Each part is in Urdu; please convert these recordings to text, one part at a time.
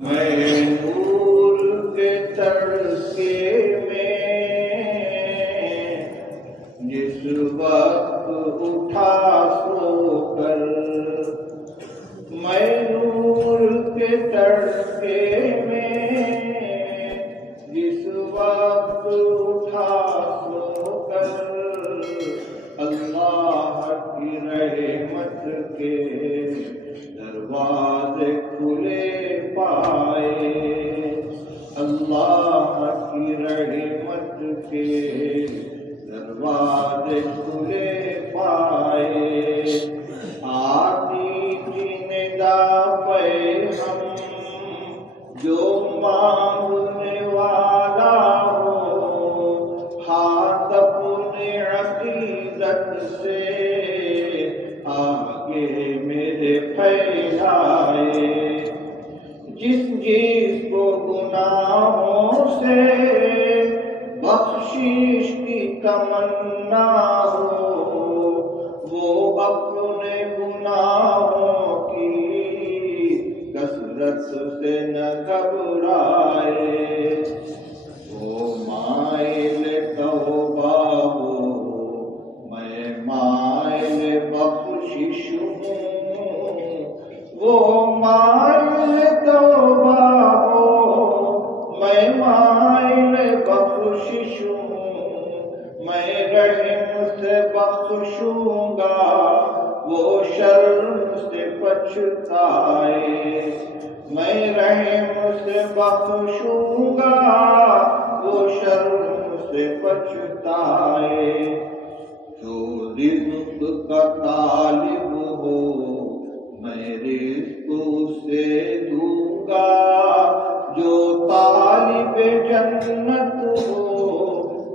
میں نور کے تڑکے میں جس وقت اٹھا سو کر، میں نور کے تڑکے میں جس وقت اٹھا سو کر، اللہ کی رحمت کے دروازے کھلے پائے، اللہ کی رحمت کے دروازے کھلے پائے، آتی تھی ندا پہ ہم جو مانگنے والا ہو، ہاتھ اپنے عقیدت سے آگے میرے پھیلائے، جس کو گناہوں سے بخشش کی تمنا ہو، وہ اپنے گناہوں کی کثرت سے نہ گھبرائے، وہ مائل توبہ ہو میں مائل بخشش ہوں، وہ مائل توبہ ہو میں مائل بخشش ہوں، میں رحم سے بخشوں گا وہ شرم سے پچھتائے، میں رحم سے بخشوں گا وہ شرم سے پچھتائے، جو رزق کا طالب ہو میں رزق سے دوں گا، جو طالب جنت ہو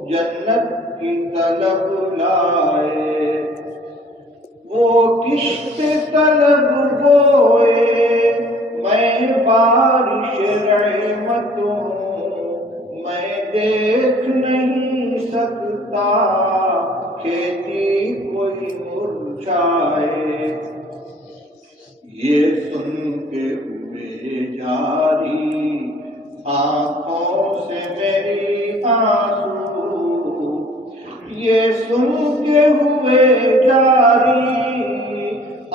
جنت کی طلب لائے، وہ کشت طلب بوئے میں بارش رحمت ہوں، میں دیکھ نہیں سکتا کھیتی کوئی مرجھائے، یہ سن کے ہوئے جاری آنکھوں سے میری آنسو، یہ سن کے ہوئے جاری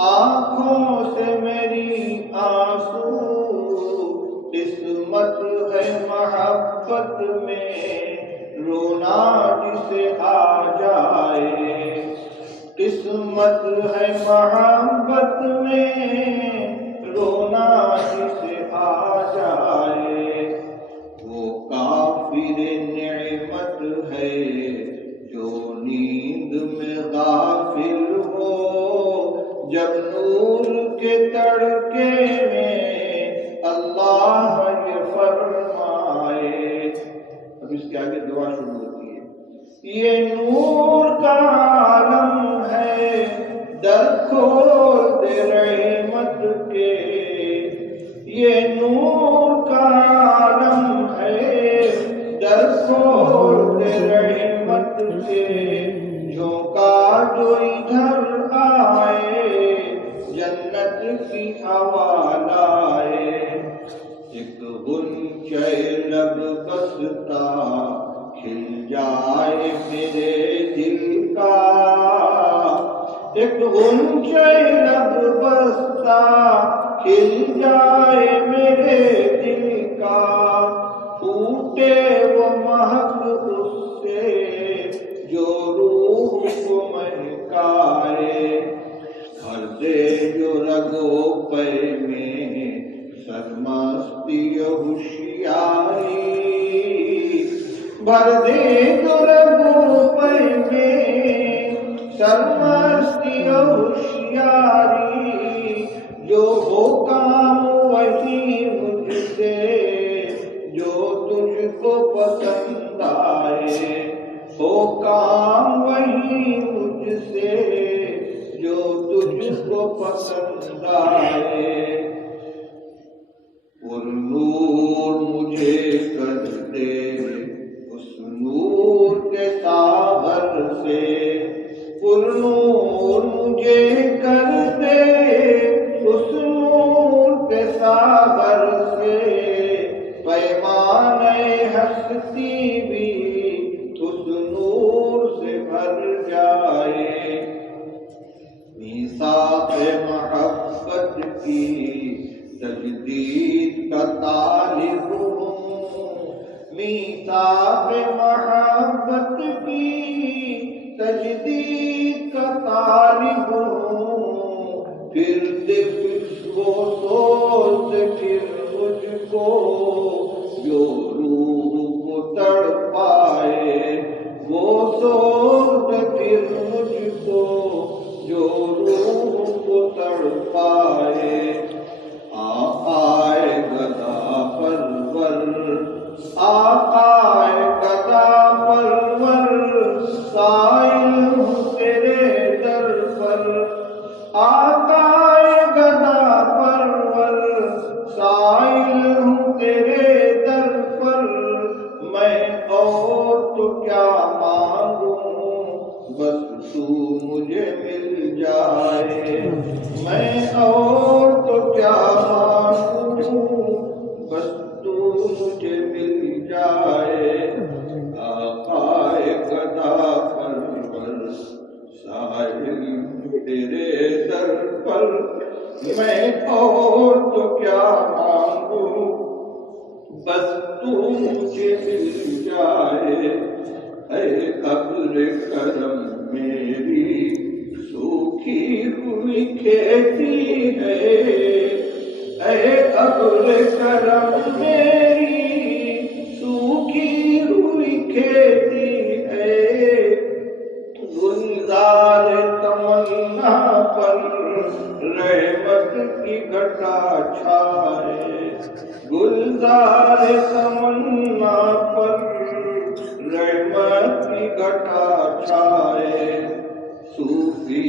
آنکھوں سے میری آنسو، قسمت ہے محبت میں رونا جسے آ جائے، قسمت ہے محبت میں رونا جسے آ جائے، وہ کافر نعمت ہے جو نیند میں غافل ہو، جب نور کے تڑکے میں اللہ یہ فرمائے، اب اس کے آگے دعا شروع ہوتی ہے، یہ نور کا عالم ہے در کھول دے رحمت کے، یہ نور کا عالم ہے در کھول دے رحمت کے، جھونکا جو ادھر آئے جنت کی ہوا لائے، ایک غنچہ لب بستا کھل جائے میرے دل کا، ایک غنچہ لب بستا کھل جائے میرے دل کا، پھوٹے وہ مہک اس سے جو روح کو مہکائے، بھر دے جو رگوں پے میں سرمستی ہوشیاری، بھر دے جو رگوں پے میں سرمستی ہوشیاری، جو ہو کام وہی مجھ سے جو تجھ کو پسند آئے، ہو کام وہی مجھ سے جو تجھ کو پسند آئے، اور نور مجھے کر دے اس نور کے ساغر سے، پر نور مجھے کر دے اس نور کے ساغر کا طالب ہوں، میثاق محبت کی تجدید کا طالب ہوں، پھر دے وہ سوز پھر مجھ کو جو روح کو تڑپائے، وہ سوز پھر مجھ کو جو روح کو تڑپائے۔ آقائے گدا پرور، آقائے گدا پرور، سائل ہوں تیرے در پر، آقائے گدا پرور، سائل ہوں تیرے در پر، میں اور تو کیا مانگوں، بس تو مجھے مل جائے، میں اور تو کیا مانگوں، بس تو مجھے مل جائے۔ آقائے گدا پرور، سائل تیرے در پر، میں اور تو کیا مانگوں، بس تو مجھے مل جائے۔ اے ابر کرم میری سوکھی ہوئی کھیتی ہے، اے ابر کرم میری سوکھی ہوئی کھیتی ہے، گلزار تمنا پر رحمت کی گھٹا چھائے، گلزار تمنا پر رحمت کی گھٹا چھائے، صوفی